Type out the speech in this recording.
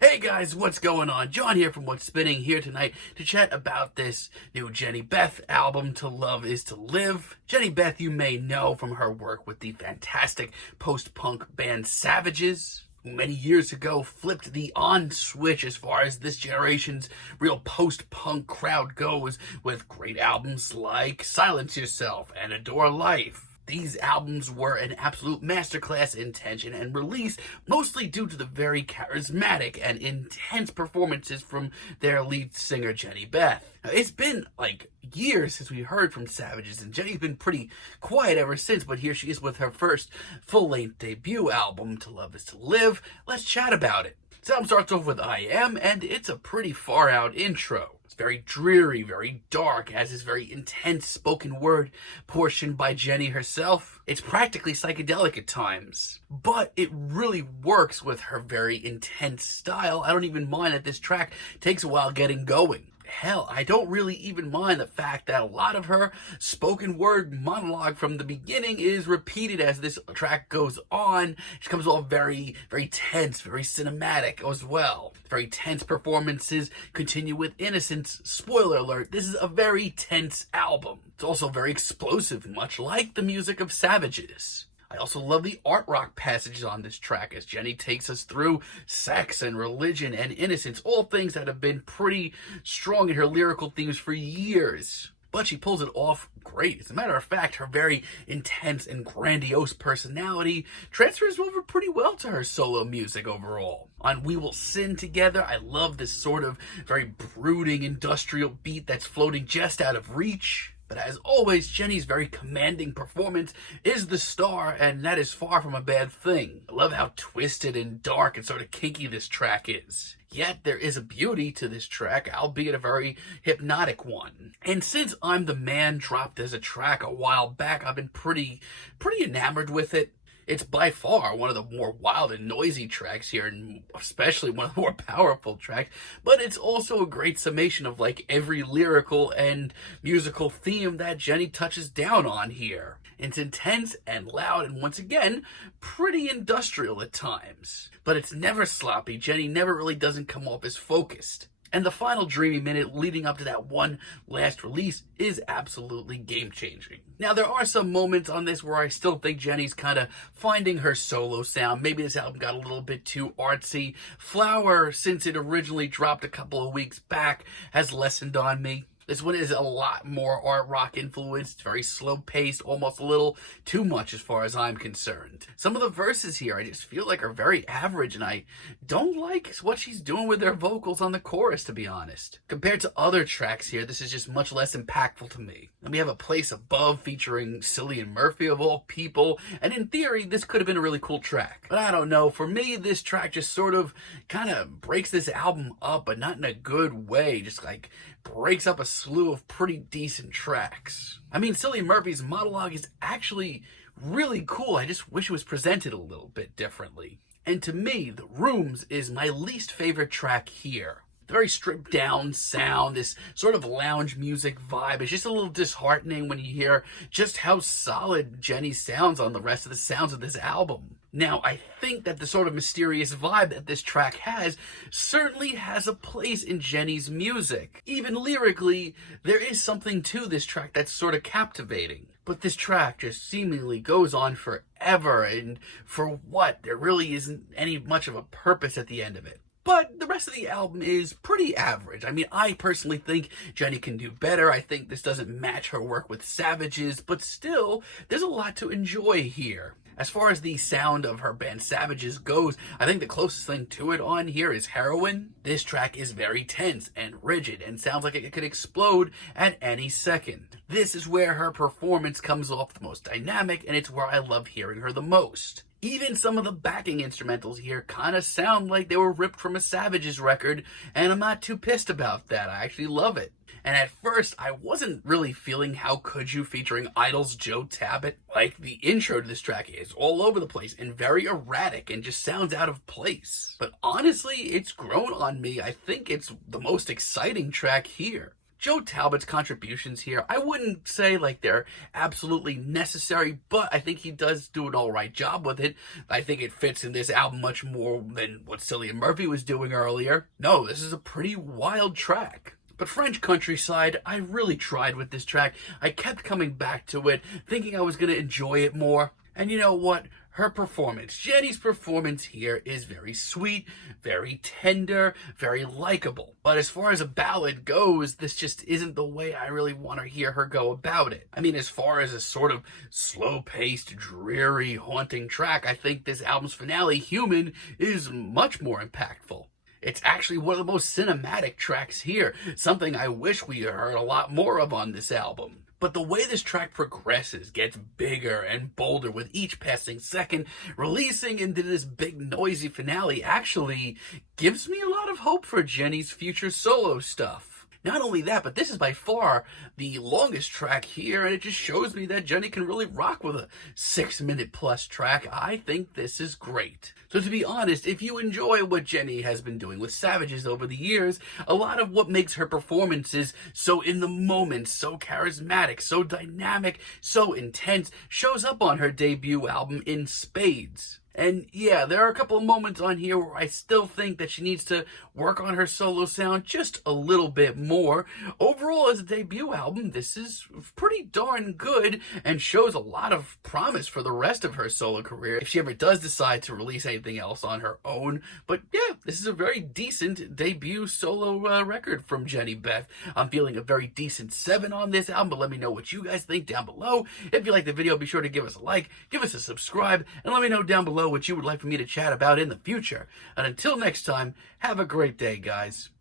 Hey guys, what's going on? John here from What's Spinning here tonight to chat about this new Jehnny Beth album, To Love Is To Live. Jehnny Beth you may know from her work with the fantastic post-punk band Savages, who many years ago flipped the on switch as far as this generation's real post-punk crowd goes with great albums like Silence Yourself and Adore Life. These albums were an absolute masterclass in tension and release, mostly due to the very charismatic and intense performances from their lead singer, Jehnny Beth. Now, it's been like years since we heard from Savages, and Jehnny's been pretty quiet ever since, but here she is with her first full-length debut album, To Love Is To Live. Let's chat about it. The album starts off with I Am, and it's a pretty far-out intro. It's very dreary, very dark, has this very intense spoken word portion by Jehnny herself. It's practically psychedelic at times, but it really works with her very intense style. I don't even mind that this track takes a while getting going. Hell, I don't really even mind the fact that a lot of her spoken word monologue from the beginning is repeated as this track goes on. She comes off very, very tense, very cinematic as well. Very tense performances continue with Innocence. Spoiler alert, this is a very tense album. It's also very explosive, much like the music of Savages. I also love the art rock passages on this track as Jehnny takes us through sex and religion and innocence, all things that have been pretty strong in her lyrical themes for years. But she pulls it off great. As a matter of fact, her very intense and grandiose personality transfers over pretty well to her solo music overall. On We Will Sin Together, I love this sort of very brooding industrial beat that's floating just out of reach. But as always, Jehnny's very commanding performance is the star, and that is far from a bad thing. I love how twisted and dark and sort of kinky this track is. Yet there is a beauty to this track, albeit a very hypnotic one. And since I'm the Man dropped as a track a while back, I've been pretty enamored with it. It's by far one of the more wild and noisy tracks here, and especially one of the more powerful tracks, but it's also a great summation of like every lyrical and musical theme that Jehnny touches down on here. It's intense and loud and once again, pretty industrial at times. But it's never sloppy. Jehnny never really doesn't come off as focused. And the final dreamy minute leading up to that one last release is absolutely game-changing. Now, there are some moments on this where I still think Jehnny's kind of finding her solo sound. Maybe this album got a little bit too artsy. Flower, since it originally dropped a couple of weeks back, has lessened on me. This one is a lot more art rock influenced, very slow paced, almost a little too much as far as I'm concerned. Some of the verses here I just feel like are very average, and I don't like what she's doing with their vocals on the chorus, to be honest. Compared to other tracks here, this is just much less impactful to me. And we have A Place Above featuring Cillian Murphy of all people, and in theory, this could have been a really cool track. But I don't know, for me, this track just sort of kind of breaks this album up, but not in a good way, just like breaks up a slew of pretty decent tracks. I mean, Cillian Murphy's monologue is actually really cool. I just wish it was presented a little bit differently. And to me, The Rooms is my least favorite track here. The very stripped down sound, this sort of lounge music vibe, is just a little disheartening when you hear just how solid Jehnny sounds on the rest of the sounds of this album. Now, I think that the sort of mysterious vibe that this track has certainly has a place in Jehnny's music. Even lyrically, there is something to this track that's sort of captivating. But this track just seemingly goes on forever, and for what? There really isn't any much of a purpose at the end of it. But the rest of the album is pretty average. I mean, I personally think Jehnny can do better. I think this doesn't match her work with Savages, but still, there's a lot to enjoy here. As far as the sound of her band Savages goes, I think the closest thing to it on here is Heroine. This track is very tense and rigid and sounds like it could explode at any second. This is where her performance comes off the most dynamic, and it's where I love hearing her the most. Even some of the backing instrumentals here kind of sound like they were ripped from a Savages record, and I'm not too pissed about that. I actually love it. And at first, I wasn't really feeling How Could You featuring Idol's Joe Tabbitt. Like, the intro to this track is all over the place and very erratic and just sounds out of place. But honestly, it's grown on me. I think it's the most exciting track here. Joe Talbot's contributions here, I wouldn't say like they're absolutely necessary, but I think he does do an alright job with it. I think it fits in this album much more than what Cillian Murphy was doing earlier. No, this is a pretty wild track. But French Countryside, I really tried with this track. I kept coming back to it, thinking I was going to enjoy it more. And you know what? Her performance, Jehnny's performance here is very sweet, very tender, very likable. But as far as a ballad goes, this just isn't the way I really want to hear her go about it. I mean, as far as a sort of slow-paced, dreary, haunting track, I think this album's finale, Human, is much more impactful. It's actually one of the most cinematic tracks here, something I wish we heard a lot more of on this album. But the way this track progresses, gets bigger and bolder with each passing second, releasing into this big noisy finale actually gives me a lot of hope for Jehnny's future solo stuff. Not only that, but this is by far the longest track here, and it just shows me that Jehnny can really rock with a 6-minute plus track. I think this is great. So to be honest, if you enjoy what Jehnny has been doing with Savages over the years, a lot of what makes her performances so in the moment, so charismatic, so dynamic, so intense, shows up on her debut album in spades. And yeah, there are a couple of moments on here where I still think that she needs to work on her solo sound just a little bit more. Overall, as a debut album, this is pretty darn good and shows a lot of promise for the rest of her solo career if she ever does decide to release anything else on her own. But yeah, this is a very decent debut solo record from Jehnny Beth. I'm feeling a very decent 7 on this album, but let me know what you guys think down below. If you like the video, be sure to give us a like, give us a subscribe, and let me know down below what you would like for me to chat about in the future. And until next time, have a great day, guys.